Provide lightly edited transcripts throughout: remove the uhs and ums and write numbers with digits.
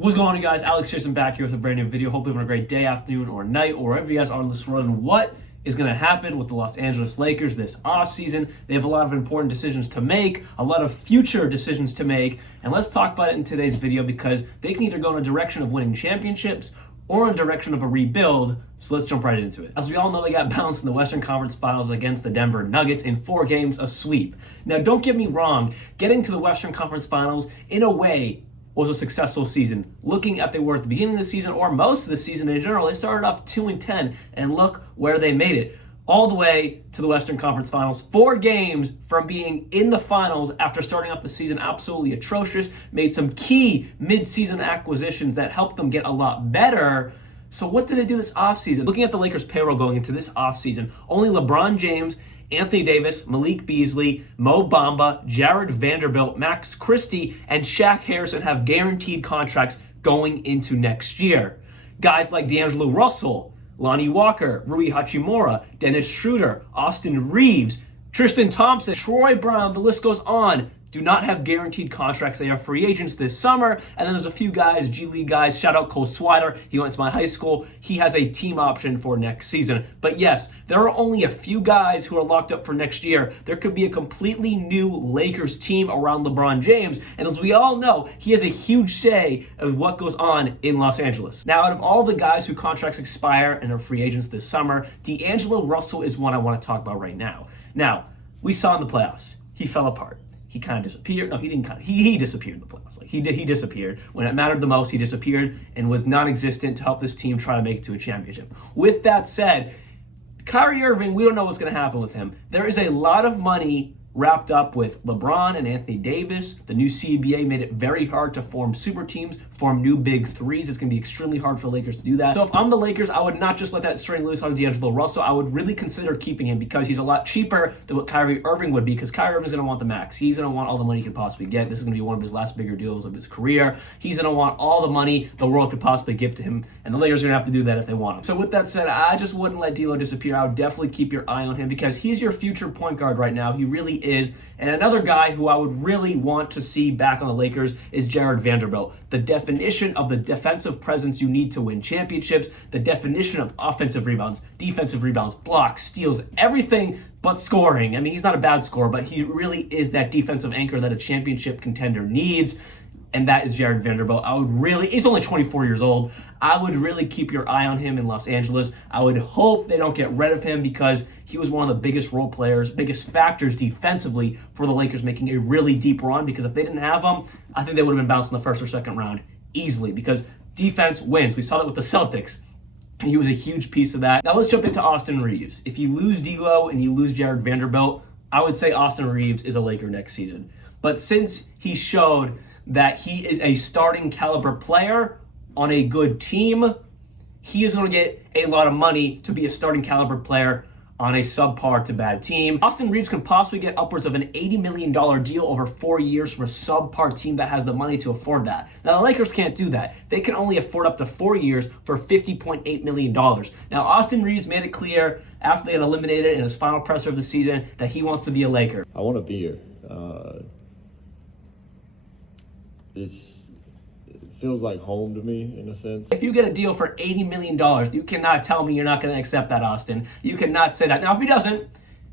What's going on, you guys? Alex here, back here with a brand new video. Hopefully you're having a great day, afternoon, or night, or wherever you guys are on this world. And what is going to happen with the Los Angeles Lakers this offseason? They have a lot of important decisions to make, a lot of future decisions to make, and let's talk about it in today's video because they can either go in a direction of winning championships or in a direction of a rebuild. So let's jump right into it. As we all know, they got bounced in the Western Conference Finals against the Denver Nuggets in 4 games, a sweep. Now, don't get me wrong, getting to the Western Conference Finals in a way was a successful season. Looking at they were at the beginning of the season or most of the season in general, they started off 2-10, and look where they made it. All the way to the Western Conference Finals. 4 games from being in the finals after starting off the season absolutely atrocious. Made some key mid-season acquisitions that helped them get a lot better. So what did they do this offseason? Looking at the Lakers payroll going into this offseason, only LeBron James, Anthony Davis, Malik Beasley, Mo Bamba, Jared Vanderbilt, Max Christie, and Shaq Harrison have guaranteed contracts going into next year. Guys like D'Angelo Russell, Lonnie Walker, Rui Hachimura, Dennis Schroeder, Austin Reaves, Tristan Thompson, Troy Brown, the list goes on, do not have guaranteed contracts. They are free agents this summer. And then there's a few guys, G League guys, shout out Cole Swider. He went to my high school. He has a team option for next season. But yes, there are only a few guys who are locked up for next year. There could be a completely new Lakers team around LeBron James. And as we all know, he has a huge say of what goes on in Los Angeles. Now, out of all the guys whose contracts expire and are free agents this summer, D'Angelo Russell is one I want to talk about right now. Now, we saw in the playoffs, he fell apart. He kind of disappeared. No, he didn't kind of. He disappeared in the playoffs. Like he disappeared. When it mattered the most, he disappeared and was non-existent to help this team try to make it to a championship. With that said, Kyrie Irving, we don't know what's going to happen with him. There is a lot of money wrapped up with LeBron and Anthony Davis. The new CBA made it very hard to form super teams, form new big threes. It's going to be extremely hard for the Lakers to do that. So if I'm the Lakers, I would not just let that string loose on D'Angelo Russell. I would really consider keeping him because he's a lot cheaper than what Kyrie Irving would be, because Kyrie Irving's going to want the max. He's going to want all the money he can possibly get. This is going to be one of his last bigger deals of his career. He's going to want all the money the world could possibly give to him, and the Lakers are going to have to do that if they want him. So with that said, I just wouldn't let D'Lo disappear. I would definitely keep your eye on him because he's your future point guard right now. He really is. And another guy who I would really want to see back on the Lakers is Jared Vanderbilt. The definition of the defensive presence you need to win championships, the definition of offensive rebounds, defensive rebounds, blocks, steals, everything but scoring. I mean, he's not a bad scorer, but he really is that defensive anchor that a championship contender needs. And that is Jared Vanderbilt. He's only 24 years old. I would really keep your eye on him in Los Angeles. I would hope they don't get rid of him because he was one of the biggest role players, biggest factors defensively for the Lakers making a really deep run, because if they didn't have him, I think they would have been bounced in the first or second round easily because defense wins. We saw that with the Celtics. And he was a huge piece of that. Now let's jump into Austin Reaves. If you lose D'Lo and you lose Jared Vanderbilt, I would say Austin Reaves is a Laker next season. But since he showed that he is a starting caliber player on a good team, he is going to get a lot of money to be a starting caliber player on a subpar to bad team. Austin Reaves can possibly get upwards of an $80 million deal over 4 years for a subpar team that has the money to afford that. Now, the Lakers can't do that. They can only afford up to 4 years for $50.8 million. Now, Austin Reaves made it clear after they had eliminated in his final presser of the season that he wants to be a Laker. I want to be here. It feels like home to me in a sense. If you get a deal for $80 million, you cannot tell me you're not going to accept that, Austin. You cannot say that. Now, if he doesn't,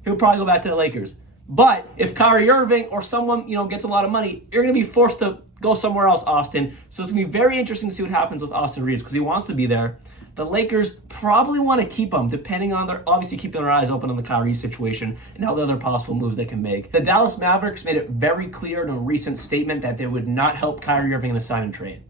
he'll probably go back to the Lakers. But if Kyrie Irving or someone, gets a lot of money, you're going to be forced to go somewhere else, Austin. So it's going to be very interesting to see what happens with Austin Reaves because he wants to be there. The Lakers probably want to keep him, depending on obviously keeping their eyes open on the Kyrie situation and all the other possible moves they can make. The Dallas Mavericks made it very clear in a recent statement that they would not help Kyrie Irving in the sign and trade.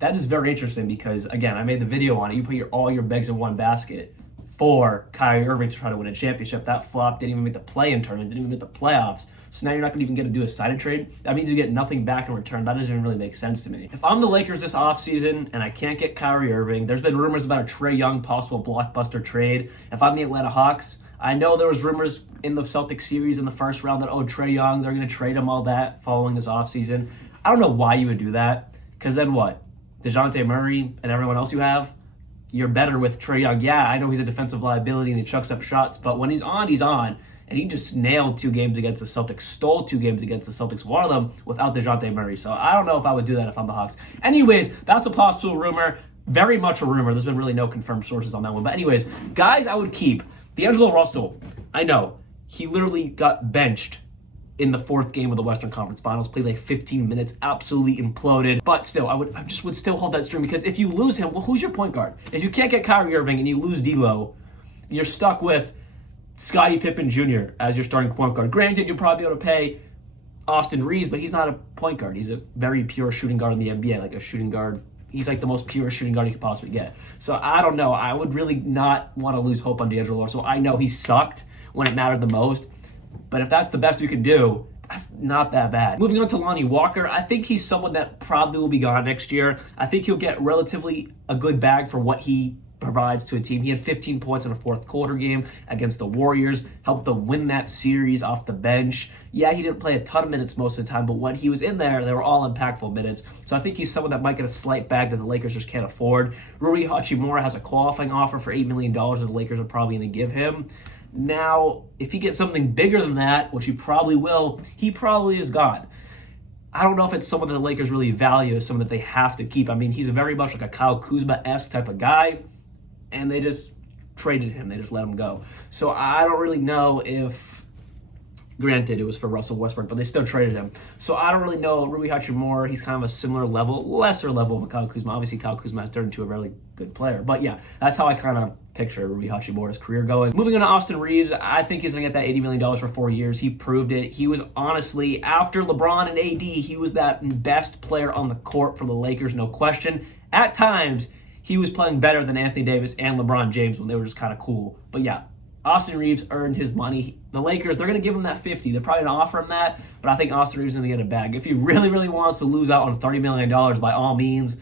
That is very interesting because, again, I made the video on it. You put all your eggs in one basket for Kyrie Irving to try to win a championship. That flop didn't even make the play-in tournament, didn't even make the playoffs. So now you're not going to even get to do a sign and trade. That means you get nothing back in return. That doesn't even really make sense to me. If I'm the Lakers this offseason and I can't get Kyrie Irving, there's been rumors about a Trae Young possible blockbuster trade. If I'm the Atlanta Hawks, I know there was rumors in the Celtics series in the first round that, Trae Young, they're going to trade him, all that, following this offseason. I don't know why you would do that, because then what? DeJounte Murray and everyone else you have, you're better with Trae Young. Yeah, I know he's a defensive liability and he chucks up shots, but when he's on, he's on. and he just nailed 2 games against the Celtics, stole 2 games against the Celtics, one of them without DeJounte Murray. So I don't know if I would do that if I'm the Hawks. Anyways, that's a possible rumor. Very much a rumor. There's been really no confirmed sources on that one. But anyways, guys I would keep. D'Angelo Russell, I know, he literally got benched in the 4th game of the Western Conference Finals, played like 15 minutes, absolutely imploded. But still, I just would still hold that string, because if you lose him, well, who's your point guard? If you can't get Kyrie Irving and you lose D'Lo, you're stuck with Scottie Pippen Jr. as your starting point guard. Granted, you'll probably be able to pay Austin Reaves, but he's not a point guard. He's a very pure shooting guard in the NBA, like a shooting guard. He's like the most pure shooting guard you could possibly get. So I don't know. I would really not want to lose hope on D'Angelo Russell. I know he sucked when it mattered the most, but if that's the best you can do, that's not that bad. Moving on to Lonnie Walker, I think he's someone that probably will be gone next year. I think he'll get relatively a good bag for what he provides to a team. He had 15 points in a 4th quarter game against the Warriors, helped them win that series off the bench. Yeah, he didn't play a ton of minutes most of the time, but when he was in there, they were all impactful minutes. So I think he's someone that might get a slight bag that the Lakers just can't afford. Rui Hachimura has a qualifying offer for $8 million that the Lakers are probably going to give him. Now, if he gets something bigger than that, which he probably will, he probably is gone. I don't know if it's someone that the Lakers really value as someone that they have to keep. I mean, he's very much like a Kyle Kuzma-esque type of guy, and they just traded him. They just let him go. So I don't really know if, granted, it was for Russell Westbrook, but they still traded him. So I don't really know. Rui Hachimura, he's kind of a similar level, lesser level of a Kyle Kuzma. Obviously, Kyle Kuzma has turned into a really good player. But yeah, that's how I kind of picture Rui Hachimura's career going. Moving on to Austin Reaves, I think he's going to get that $80 million for 4 years. He proved it. He was honestly, after LeBron and AD, he was that best player on the court for the Lakers, no question. At times, he was playing better than Anthony Davis and LeBron James when they were just kind of cool. But yeah, Austin Reaves earned his money. The Lakers, they're going to give him that 50. They're probably going to offer him that, but I think Austin Reaves is going to get a bag. If he really, really wants to lose out on $30 million, by all means,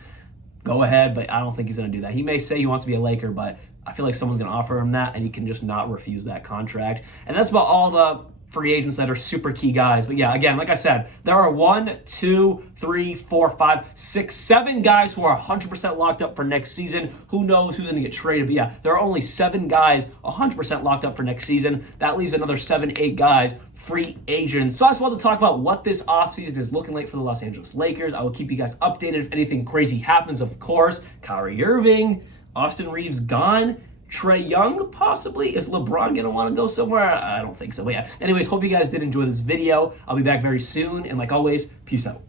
go ahead, but I don't think he's going to do that. He may say he wants to be a Laker, but I feel like someone's going to offer him that, and he can just not refuse that contract. And that's about all the free agents that are super key guys. But yeah, again, like I said, there are 1, 2, 3, 4, 5, 6, 7 guys who are 100% locked up for next season. Who knows who's going to get traded? But yeah, there are only 7 guys 100% locked up for next season. That leaves another 7, 8 guys free agents. So I just wanted to talk about what this offseason is looking like for the Los Angeles Lakers. I will keep you guys updated if anything crazy happens, of course. Kyrie Irving, Austin Reaves gone. Trae Young, possibly? Is LeBron going to want to go somewhere? I don't think so. But yeah, anyways, hope you guys did enjoy this video. I'll be back very soon. And like always, peace out.